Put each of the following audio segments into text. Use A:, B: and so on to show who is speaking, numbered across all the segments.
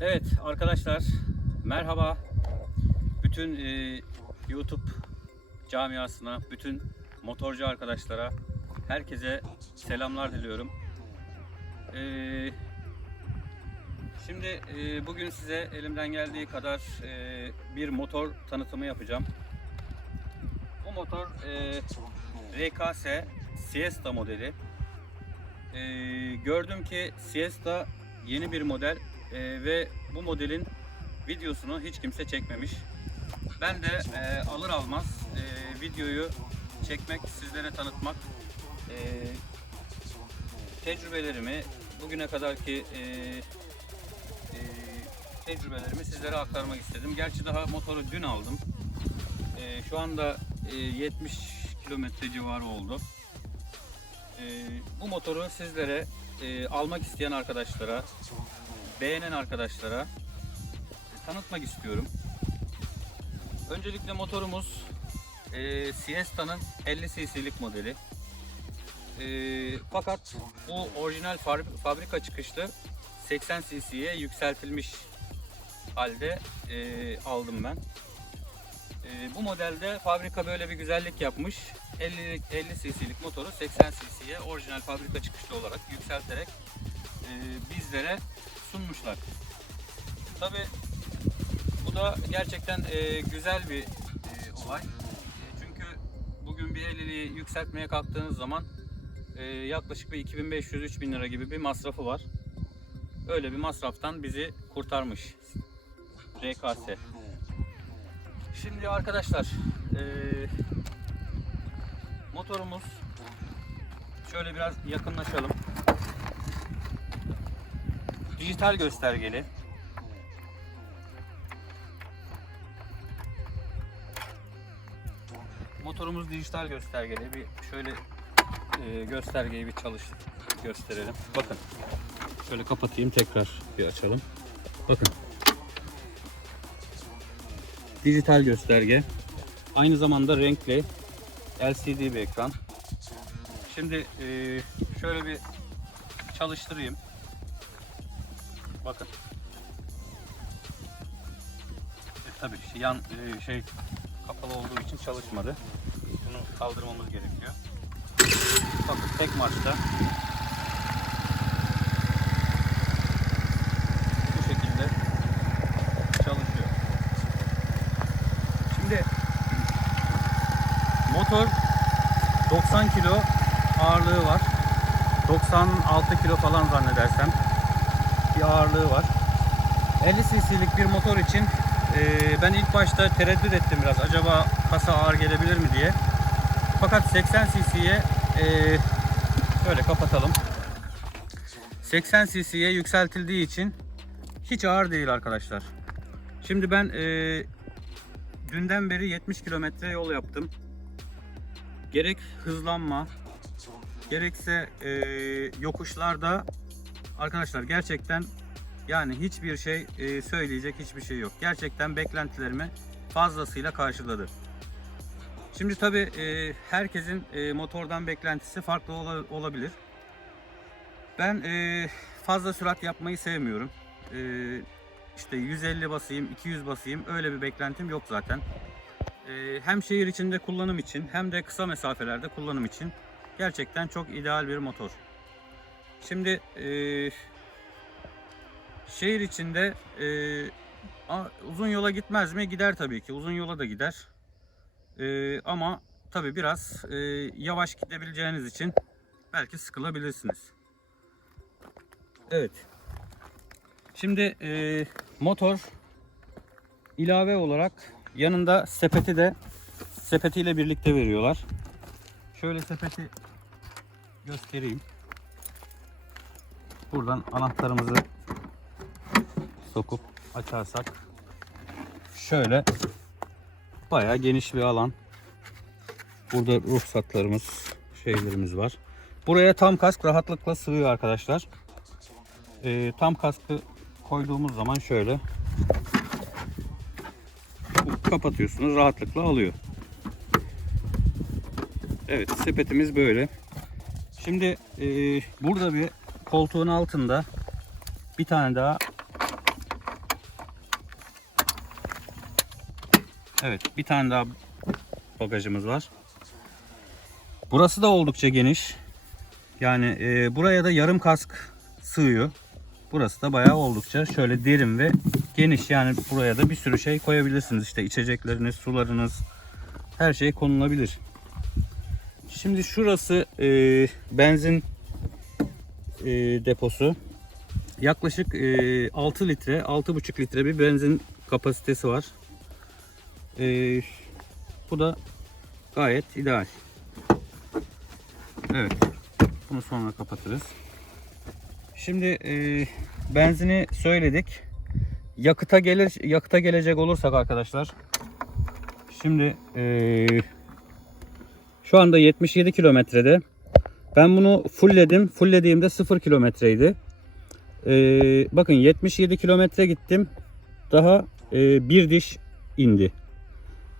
A: Evet arkadaşlar merhaba. Bütün e, YouTube camiasına, bütün motorcu arkadaşlara, herkese selamlar diliyorum. E, şimdi e, bugün size elimden geldiği kadar e, bir motor tanıtımı yapacağım. Bu motor e, RKS Siesta modeli. E, gördüm ki Siesta yeni bir model e, ve bu modelin videosunu hiç kimse çekmemiş. Ben de e, alır almaz e, videoyu çekmek, sizlere tanıtmak, e, tecrübelerimi, bugüne kadarki e, e, tecrübelerimi sizlere aktarmak istedim. Gerçi daha motoru dün aldım. E, şu anda e, 70 kilometre civarı oldu. E, bu motoru sizlere e, almak isteyen arkadaşlara, beğenen arkadaşlara tanıtmak istiyorum. Öncelikle motorumuz e, Siesta'nın 50 cc'lik modeli. E, fakat bu orijinal fabri- fabrika çıkışlı 80 cc'ye yükseltilmiş halde e, aldım ben. E, bu modelde fabrika böyle bir güzellik yapmış. 50 50 cc'lik motoru 80 cc'ye orijinal fabrika çıkışlı olarak yükselterek e, bizlere sunmuşlar. Tabi bu da gerçekten e, güzel bir e, olay. Çünkü bugün bir 50'liği yükseltmeye kalktığınız zaman e, yaklaşık bir 2500-3000 lira gibi bir masrafı var. Öyle bir masraftan bizi kurtarmış RKS. Şimdi arkadaşlar e, motorumuz şöyle biraz yakınlaşalım. Dijital göstergeli. Motorumuz dijital göstergeli. Bir şöyle e, göstergeyi bir çalış gösterelim. Bakın. Şöyle kapatayım tekrar bir açalım. Bakın. Dijital gösterge. Aynı zamanda renkli LCD bir ekran. Şimdi e, şöyle bir çalıştırayım. Bakın. E, tabii şey, yan e, şey kapalı olduğu için çalışmadı. Bunu kaldırmamız gerekiyor. Bakın tek marşta bu şekilde çalışıyor. Şimdi motor 90 kilo ağırlığı var. 96 kilo falan zannedersem bir ağırlığı var. 50 cc'lik bir motor için e, ben ilk başta tereddüt ettim biraz. Acaba kasa ağır gelebilir mi diye. Fakat 80 cc'ye e, şöyle kapatalım. 80 cc'ye yükseltildiği için hiç ağır değil arkadaşlar. Şimdi ben e, dünden beri 70 kilometre yol yaptım. Gerek hızlanma, gerekse e, yokuşlarda arkadaşlar gerçekten yani hiçbir şey e, söyleyecek hiçbir şey yok. Gerçekten beklentilerimi fazlasıyla karşıladı. Şimdi tabi e, herkesin e, motordan beklentisi farklı ola- olabilir. Ben fazla sürat yapmayı sevmiyorum. E, işte 150 basayım, 200 basayım öyle bir beklentim yok zaten. Hem şehir içinde kullanım için hem de kısa mesafelerde kullanım için gerçekten çok ideal bir motor. Şimdi e, şehir içinde e, uzun yola gitmez mi? Gider tabii ki. Uzun yola da gider. E, ama tabii biraz e, yavaş gidebileceğiniz için belki sıkılabilirsiniz. Evet. Şimdi e, motor ilave olarak yanında sepeti de sepetiyle birlikte veriyorlar. Şöyle sepeti göstereyim. Buradan anahtarımızı sokup açarsak şöyle bayağı geniş bir alan. Burada ruhsatlarımız, şeylerimiz var. Buraya tam kask rahatlıkla sığıyor arkadaşlar. Ee, tam kaskı koyduğumuz zaman şöyle kapatıyorsunuz rahatlıkla alıyor. Evet sepetimiz böyle. Şimdi e, burada bir koltuğun altında bir tane daha Evet bir tane daha bagajımız var. Burası da oldukça geniş. Yani e, buraya da yarım kask sığıyor. Burası da bayağı oldukça şöyle derin ve geniş. Yani buraya da bir sürü şey koyabilirsiniz. İşte içecekleriniz, sularınız her şey konulabilir. Şimdi şurası e, benzin e, deposu. Yaklaşık e, 6 litre, 6,5 litre bir benzin kapasitesi var. E, bu da gayet ideal. Evet. Bunu sonra kapatırız. Şimdi e, benzini söyledik. Yakıta gelir yakıta gelecek olursak arkadaşlar. Şimdi e, şu anda 77 kilometrede. Ben bunu fullledim. Fulllediğimde 0 kilometreydi. E, bakın 77 kilometre gittim. Daha e, bir diş indi.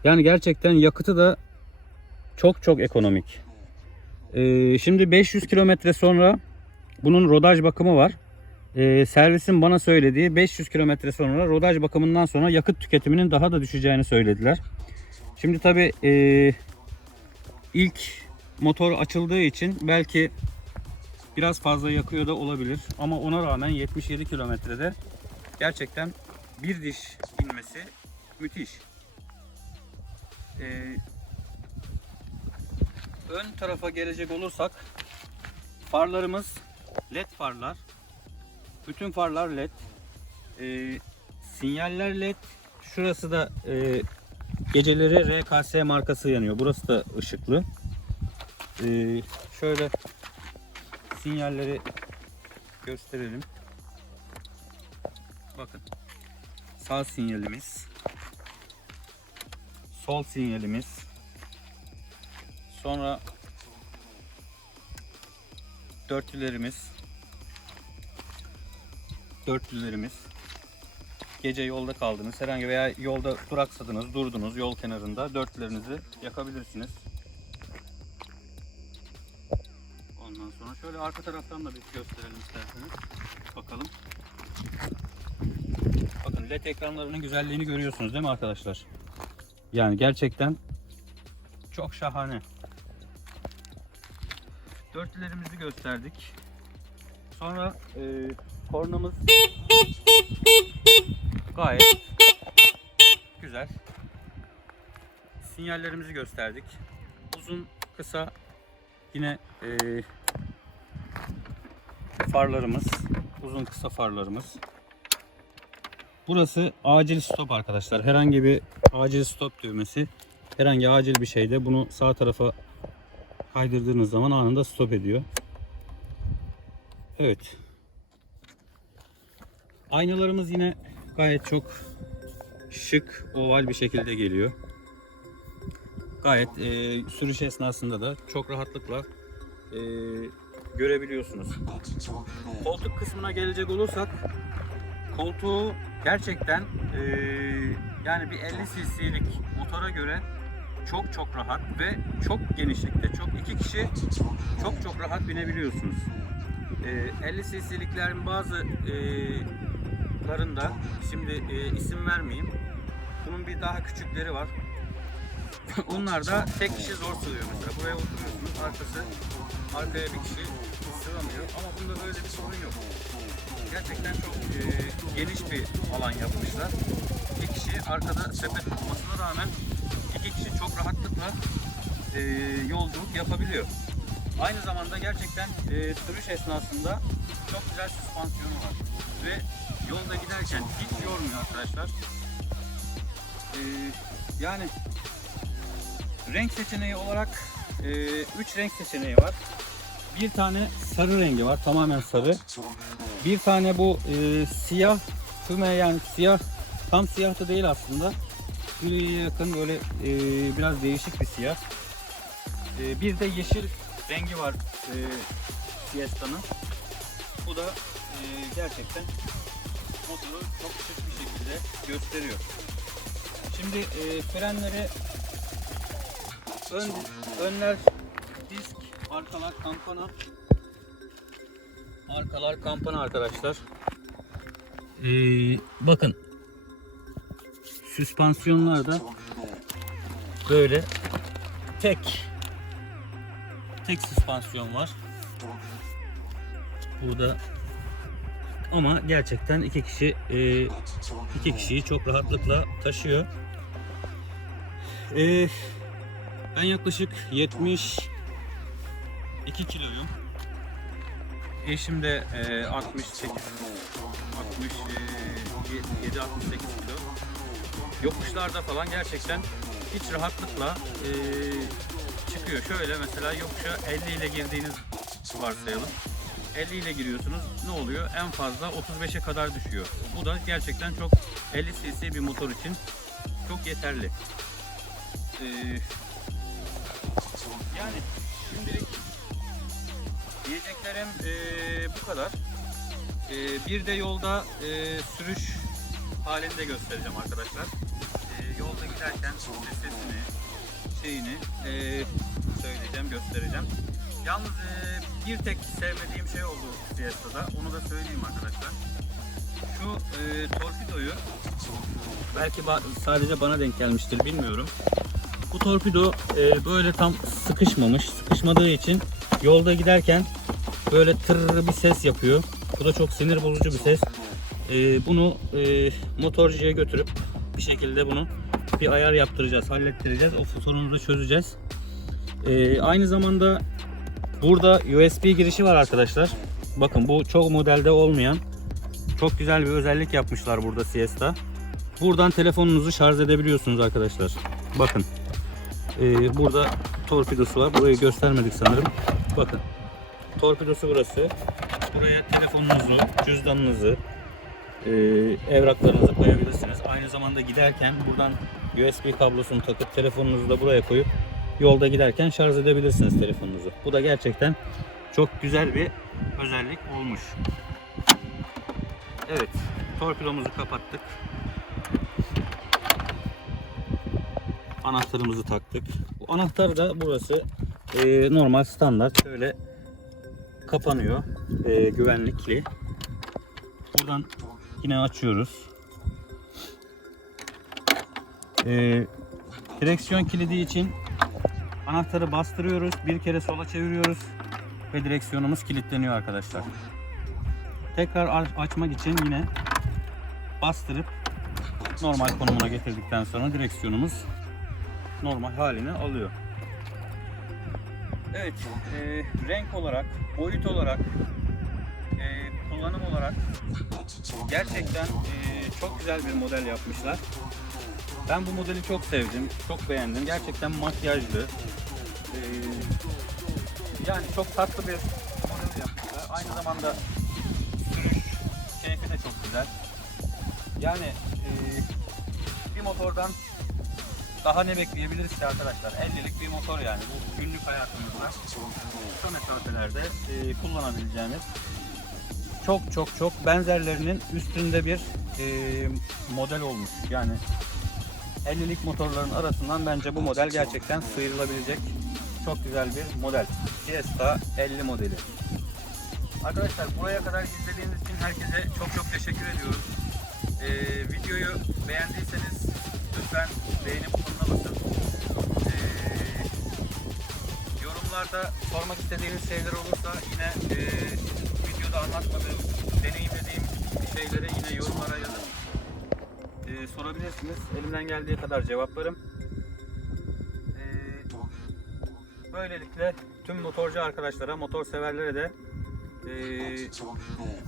A: Yani gerçekten yakıtı da çok çok ekonomik. Ee, şimdi 500 kilometre sonra bunun rodaj bakımı var. Ee, servisin bana söylediği 500 kilometre sonra rodaj bakımından sonra yakıt tüketiminin daha da düşeceğini söylediler. Şimdi tabi ilk motor açıldığı için belki biraz fazla yakıyor da olabilir. Ama ona rağmen 77 kilometrede gerçekten bir diş inmesi müthiş. Ee, ön tarafa gelecek olursak farlarımız led farlar. Bütün farlar led. Ee, sinyaller led. Şurası da e, geceleri RKS markası yanıyor. Burası da ışıklı. Ee, şöyle sinyalleri gösterelim. Bakın. Sağ sinyalimiz. Sol sinyalimiz. Sonra dörtlülerimiz. Dörtlülerimiz. Gece yolda kaldınız. Herhangi veya yolda duraksadınız, durdunuz yol kenarında dörtlülerinizi yakabilirsiniz. Şöyle arka taraftan da bir gösterelim isterseniz. Bakalım. Bakın led ekranlarının güzelliğini görüyorsunuz değil mi arkadaşlar? Yani gerçekten çok şahane. Dörtlülerimizi gösterdik. Sonra e, kornamız gayet güzel. Sinyallerimizi gösterdik. Uzun, kısa yine e, farlarımız, uzun kısa farlarımız. Burası acil stop arkadaşlar. Herhangi bir acil stop düğmesi. Herhangi acil bir şeyde bunu sağ tarafa kaydırdığınız zaman anında stop ediyor. Evet. Aynalarımız yine gayet çok şık, oval bir şekilde geliyor. Gayet e, sürüş esnasında da çok rahatlıkla e, görebiliyorsunuz. Koltuk kısmına gelecek olursak koltuğu gerçekten e, yani bir 50 cc'lik motora göre çok çok rahat ve çok genişlikte. Çok iki kişi çok çok rahat binebiliyorsunuz. E, 50 cc'liklerin bazı e, larında şimdi e, isim vermeyeyim. Bunun bir daha küçükleri var. Onlar da tek kişi zor sığıyor mesela. Buraya oturuyorsunuz arkası arkaya bir kişi sığamıyor ama bunda böyle bir sorun yok. Gerçekten çok e, geniş bir alan yapmışlar. İki kişi arkada sepet olmasına rağmen iki kişi çok rahatlıkla e, yolculuk yapabiliyor. Aynı zamanda gerçekten e, sürüş esnasında çok güzel süspansiyonu var. Ve yolda giderken hiç yormuyor arkadaşlar. E, yani renk seçeneği olarak 3 renk seçeneği var. Bir tane sarı rengi var. Tamamen sarı. Bir tane bu e, siyah füme yani siyah tam siyah da değil aslında. Griye yakın böyle e, biraz değişik bir siyah. E, bir de yeşil rengi var e, Fiesta'nın. Bu da e, gerçekten motoru çok şık bir şekilde gösteriyor. Şimdi e, frenleri ön, önler disk, arkalar kampana. Arkalar kampana arkadaşlar. Ee, bakın süspansiyonlar da böyle tek tek süspansiyon var. Burada ama gerçekten iki kişi e, iki kişiyi çok rahatlıkla taşıyor. E, ben yaklaşık 72 kiloyum. Eşim de e, 68 67 68 kilo. Yokuşlarda falan gerçekten hiç rahatlıkla e, çıkıyor. Şöyle mesela yokuşa 50 ile girdiğiniz varsayalım. 50 ile giriyorsunuz. Ne oluyor? En fazla 35'e kadar düşüyor. Bu da gerçekten çok 50 cc bir motor için çok yeterli. Ee, yani şimdilik diyeceklerim ee, bu kadar. Ee, bir de yolda ee, sürüş halini de göstereceğim arkadaşlar. Ee, yolda giderken sesini, şeyini ee, söyleyeceğim, göstereceğim. Yalnız ee, bir tek sevmediğim şey oldu Fiesta'da. Onu da söyleyeyim arkadaşlar. Şu ee, torpidoyu belki ba- sadece bana denk gelmiştir bilmiyorum. Bu torpido ee, böyle tam sıkışmamış. Sıkışmadığı için yolda giderken böyle tır bir ses yapıyor. Bu da çok sinir bozucu bir ses. Ee, bunu ee, motorcuya götürüp bir şekilde bunu bir ayar yaptıracağız, hallettireceğiz. O sorunumuzu çözeceğiz. Ee, aynı zamanda burada USB girişi var arkadaşlar. Bakın bu çok modelde olmayan çok güzel bir özellik yapmışlar burada Siesta. Buradan telefonunuzu şarj edebiliyorsunuz arkadaşlar. Bakın. Ee, burada torpidosu var. Burayı göstermedik sanırım. Bakın. Torpidosu burası. Buraya telefonunuzu, cüzdanınızı, e, evraklarınızı koyabilirsiniz. Aynı zamanda giderken buradan USB kablosunu takıp telefonunuzu da buraya koyup yolda giderken şarj edebilirsiniz telefonunuzu. Bu da gerçekten çok güzel bir özellik olmuş. Evet, torpidomuzu kapattık. Anahtarımızı taktık. Bu anahtar da burası e, normal standart şöyle kapanıyor. E, güvenlikli. Buradan yine açıyoruz. E, direksiyon kilidi için anahtarı bastırıyoruz. Bir kere sola çeviriyoruz ve direksiyonumuz kilitleniyor arkadaşlar. Tekrar aç- açmak için yine bastırıp normal konumuna getirdikten sonra direksiyonumuz normal haline alıyor. Evet, e, renk olarak, boyut olarak, e, kullanım olarak gerçekten e, çok güzel bir model yapmışlar. Ben bu modeli çok sevdim, çok beğendim. Gerçekten makyajlı. E, yani çok tatlı bir model yapmışlar. Aynı zamanda sürüş keyfi de çok güzel. Yani e, bir motordan daha ne bekleyebiliriz ki arkadaşlar? 50'lik bir motor yani. Bu günlük hayatımızda kısa mesafelerde e, kullanabileceğiniz çok çok çok benzerlerinin üstünde bir e, model olmuş. Yani 50'lik motorların arasından bence bu model gerçekten sıyrılabilecek çok güzel bir model. Fiesta 50 modeli. Arkadaşlar buraya kadar izlediğiniz için herkese çok çok teşekkür ediyorum. Ee, videoyu beğendiyseniz lütfen beğeni butonuna basın. Ee, yorumlarda sormak istediğiniz şeyler olursa yine e, videoda anlatmadığım, deneyimlediğim şeyleri yine yorumlara yazın. Ee, sorabilirsiniz. Elimden geldiği kadar cevaplarım. Ee, böylelikle tüm motorcu arkadaşlara, motor severlere de ee,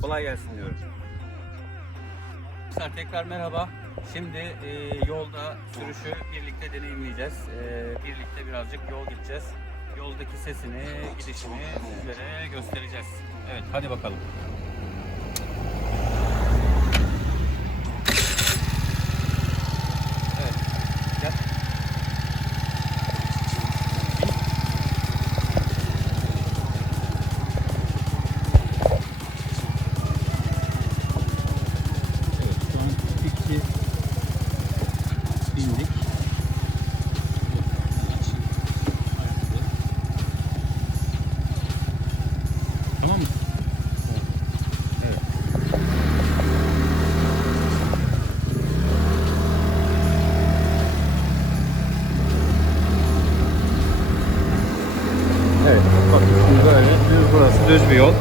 A: kolay gelsin diyorum. Arkadaşlar tekrar merhaba. Şimdi e, yolda sürüşü birlikte deneyimleyeceğiz. E, birlikte birazcık yol gideceğiz. Yoldaki sesini, gidişini sizlere göstereceğiz. Evet hadi bakalım. düz bir yol.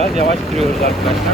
A: biraz yavaş duruyoruz arkadaşlar.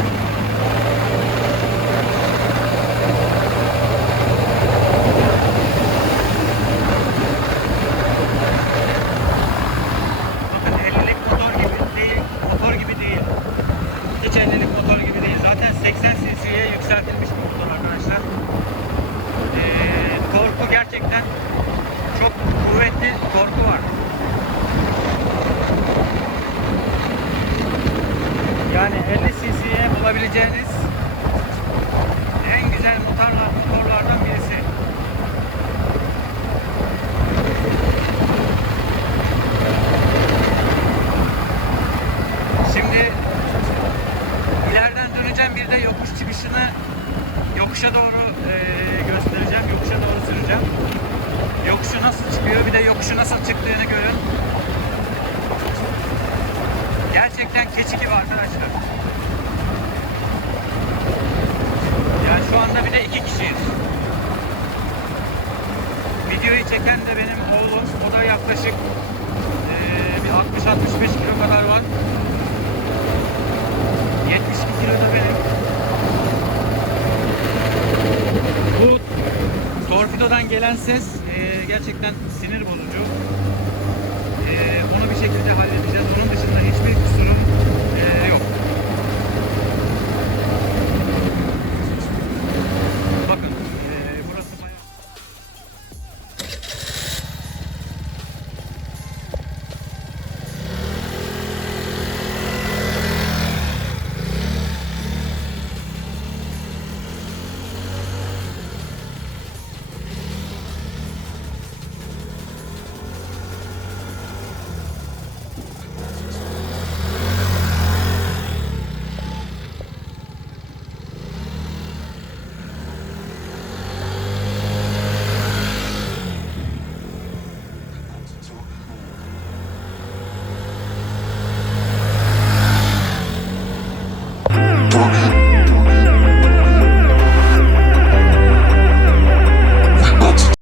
A: motor 72 kiloda benim. Bu torpidodan gelen ses e, gerçekten sinir bozucu. E, onu bir şekilde halledeceğiz. Onun dışında hiçbir